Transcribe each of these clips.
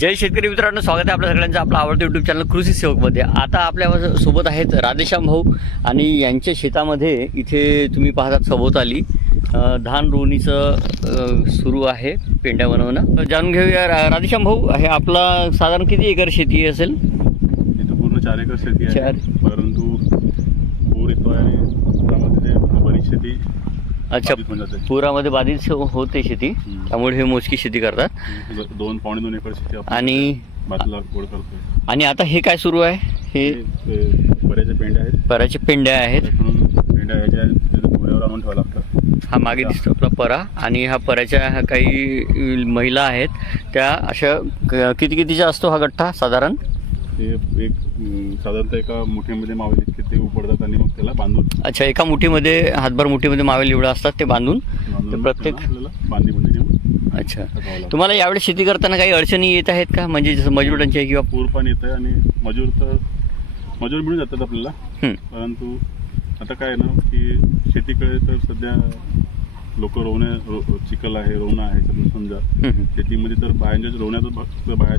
जय शेतकरी मित्रांनो, स्वागत आहे आपल्या सगळ्यांचं आपलं आवडतं यूट्यूब चॅनल कृषी सेवकमध्ये। आता आपल्या सोबत आहेत राधेश्याम भाऊ आणि यांच्या शेतामध्ये इथे तुम्ही पाहतात सभोवताली धान रोवणीचं सुरू आहे, पेंड्या बनवणं। जाणून घेऊया राधेश्याम भाऊ, हे आपला साधारण किती एकर शेती असेल? इथं पूर्ण 4 एकर शेती आहे, परंतु पूर येतोय आणि पुरामध्ये बरीच शेती अच्छा पुरामध्ये बाधित होते शेती, त्यामुळे हे मोजकी शेती करतात। 2.2 एकर शेती आणि भातला गोड करतोय। आणि आता हे काय सुरू आहे? हे पराच्या पेंड्या आहेत, पराच्या पेंड्या आहेत, पेंड्या ह्याच्या पुढ्यावर आणून ठेवावं लागतं। हा मागे दिसतो आपला परा, आणि हा पराच्या काही महिला आहेत त्या अशा कितीचा असतो हा गठ्ठा साधारण? ते एक साधारणतः एका मुठीमध्ये मावेल इतके ते उपडतात आणि मग त्याला बांधून, अच्छा एका मुठीमध्ये हातभर मुठीमध्ये मावेल एवढं असतात ते बांधून प्रत्येक बांधीमध्ये नेऊन। अच्छा, तुम्हाला यावेळी शेती करताना काही अडचणी येत आहेत का? म्हणजे जसं मजुरांची किंवा पूर पण येत आहे आणि मजूर मिळून जातात आपल्याला, परंतु आता काय ना की शेतीकडे तर सध्या लोक चिखल आहे, रोवणं आहे, समजा शेतीमध्ये तर बायांच्याच रोवण्यातच फक्त बाया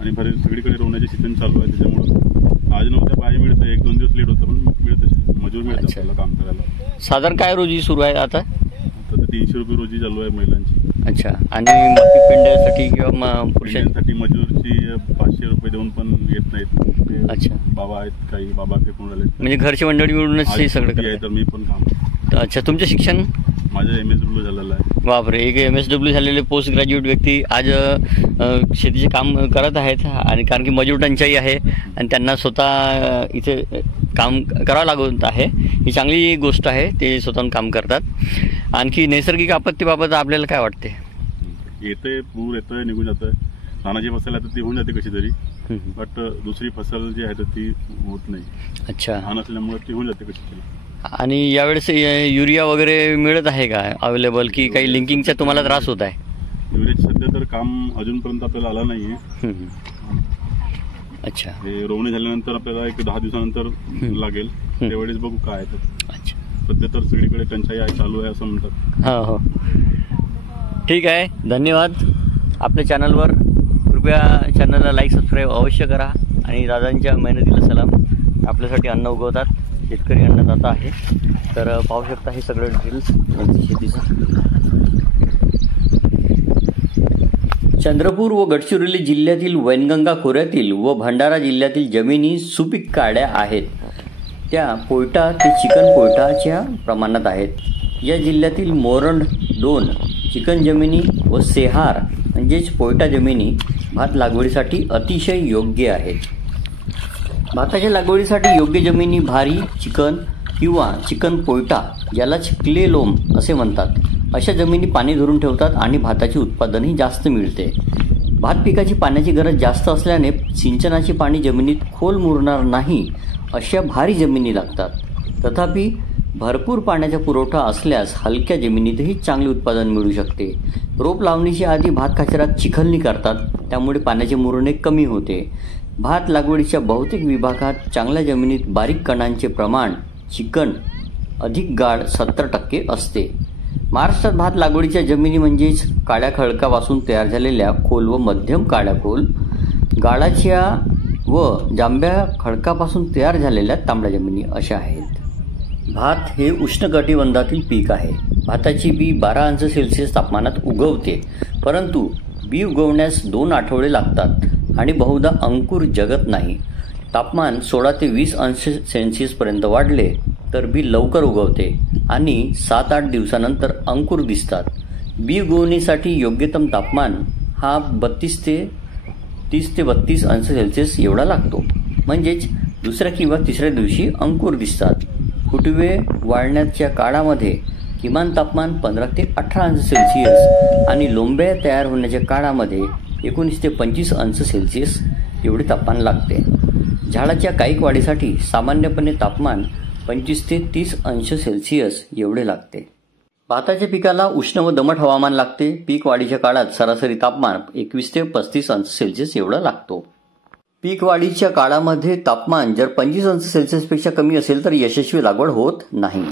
आणि सगळीकडे रोवण्याचे सीझन चालू आहे, त्याच्यामुळे आज नव्हत्या बाया मिळते, 1-2 दिवस लेट होतं पण मिळते, मजूर मिळते आपल्याला काम करायला। साधारण काय रोजी सुरू आहे आता? 300 रुपये रोजी चालू आहे महिलांची। अच्छा, आणि पेंड्यासाठी किंवा पुरुषांसाठी मजूरची 500 रुपये देऊन पण येत नाहीत। अच्छा, बाबा आहेत, काही बाबा फेकून राहिले, म्हणजे घरची मंडळी मिळूनच हे सगळं आहे, तर मी पण काम। अच्छा, तुमचं शिक्षण? माझं MSW झालेलं आहे। बापरे, एक MSW झालेले पोस्ट ग्रॅज्युएट व्यक्ती आज शेतीचे काम करत आहेत, आणि कारण की मजूर टंचाई आहे आणि त्यांना स्वतः इथे काम करावं लागत आहे, ही चांगली गोष्ट आहे, ते स्वतःहून काम करतात। आणखी नैसर्गिक आपत्तीबाबत आपल्याला काय वाटते? येते पूर येतोय, निघून जातोय, धानाची फसल आहे तर ती होऊन जाते कशी तरी, बट दुसरी फसल जी आहे तर ती होत नाही। अच्छा, धान असल्यामुळे ती होऊन जाते कशी तरी। आणि यावेळेस युरिया वगैरे मिळत आहे का अवेलेबल, की काही लिंकिंगचा तुम्हाला त्रास होत आहे? युरियाचं सध्या तर काम अजूनपर्यंत आपल्याला आलं नाहीये। अच्छा, हे रोवणी झाल्यानंतर आपल्याला एक 10 दिवसानंतर लागेल, त्यावेळेस बघू काय आहे। अच्छा, सध्या तर सगळीकडे टंचाई आहे, चालू आहे असं म्हणतात। हो, ठीक आहे, धन्यवाद। आपल्या चॅनलवर कृपया चॅनलला लाईक सबस्क्राईब अवश्य करा, आणि दादांच्या मेहनतीला सलाम। आपल्यासाठी अन्न उगवतात, शेतकरी अन्नदाता आहे, तर पाहू शकता हे सगळं डिटेल्स शेतीचं। चंद्रपूर व गडचिरोली जिल्ह्यातील वैनगंगा खोऱ्यातील व भंडारा जिल्ह्यातील जमिनी सुपीक काड्या आहेत, त्या पोयटा ते चिकन पोयटाच्या प्रमाणात आहेत। या जिल्ह्यातील मोरंड 2 चिकन जमिनी व सेहार म्हणजेच पोयटा जमिनी भात लागवडीसाठी अतिशय योग्य आहेत। भाताच्या लागवडीसाठी योग्य जमिनी भारी चिकन किंवा चिकन पोयटा, ज्यालाच क्ले लोम असे म्हणतात, अशा जमिनी पाणी धरून ठेवतात आणि भाताचे उत्पादनही जास्त मिळते। भात पिकाची पाण्याची गरज जास्त असल्याने सिंचनाचे पाणी जमिनीत खोल मुरणार नाही अशा भारी जमिनी लागतात। तथापि भरपूर पाण्याचा पुरवठा असल्यास हलक्या जमिनीतही चांगले उत्पादन मिळू शकते। रोप लावणीच्या आधी भात खाचरात चिखलणी करतात, त्यामुळे पाण्याचे मुरणे कमी होते। भात लागवडीच्या बहुतेक विभागात चांगल्या जमिनीत बारीक कणांचे प्रमाण चिकन अधिक गाढ 70% असते। महाराष्ट्रात भात लागवडीच्या जमिनी म्हणजेच काळ्या खडकापासून तयार झालेल्या खोल व मध्यम काळ्या खोल, गाळाच्या व जांभ्या खडकापासून तयार झालेल्या तांबड्या जमिनी अशा आहेत। भात हे उष्णकटिबंधातील पीक आहे। भाताची बी 12 अंश सेल्सिअस तापमानात उगवते, परंतु बी उगवण्यास 2 आठवडे लागतात आणि बहुधा अंकुर जगत नाही। तापमान 16 ते 20 अंश सेल्सिअस पर्यंत वाढले तर बी लवकर उगवते आणि 7-8 दिवसानंतर अंकुर दिसतात। बी उगवणीसाठी योग्यतम तापमान हा 30 ते 32 अंश सेल्सिअस एवढा लागतो, म्हणजेच दुसऱ्या किंवा तिसऱ्या दिवशी अंकुर दिसतात। फुटवे वाढण्याच्या काळामध्ये किमान तापमान 15 ते 18 अंश सेल्सिअस आणि लोंब्या तयार होण्याच्या काळामध्ये 19 ते 25 अंश सेल्सिअस एवढे तापमान लागते। झाडाच्या काईक वाढीसाठी सामान्यपणे तापमान 25 ते 30 अंश सेल्सिअस एवढे लागते। भाताच्या पिकाला उष्ण व दमट हवामान लागते। पीक वाढीच्या काळात सरासरी तापमान 21 ते 35 अंश सेल्सिअस एवढा लागतो। पीक वाढीच्या काळामध्ये तापमान जर 25 अंश सेल्सिअसपेक्षा कमी असेल तर यशस्वी लागवड होत नाही।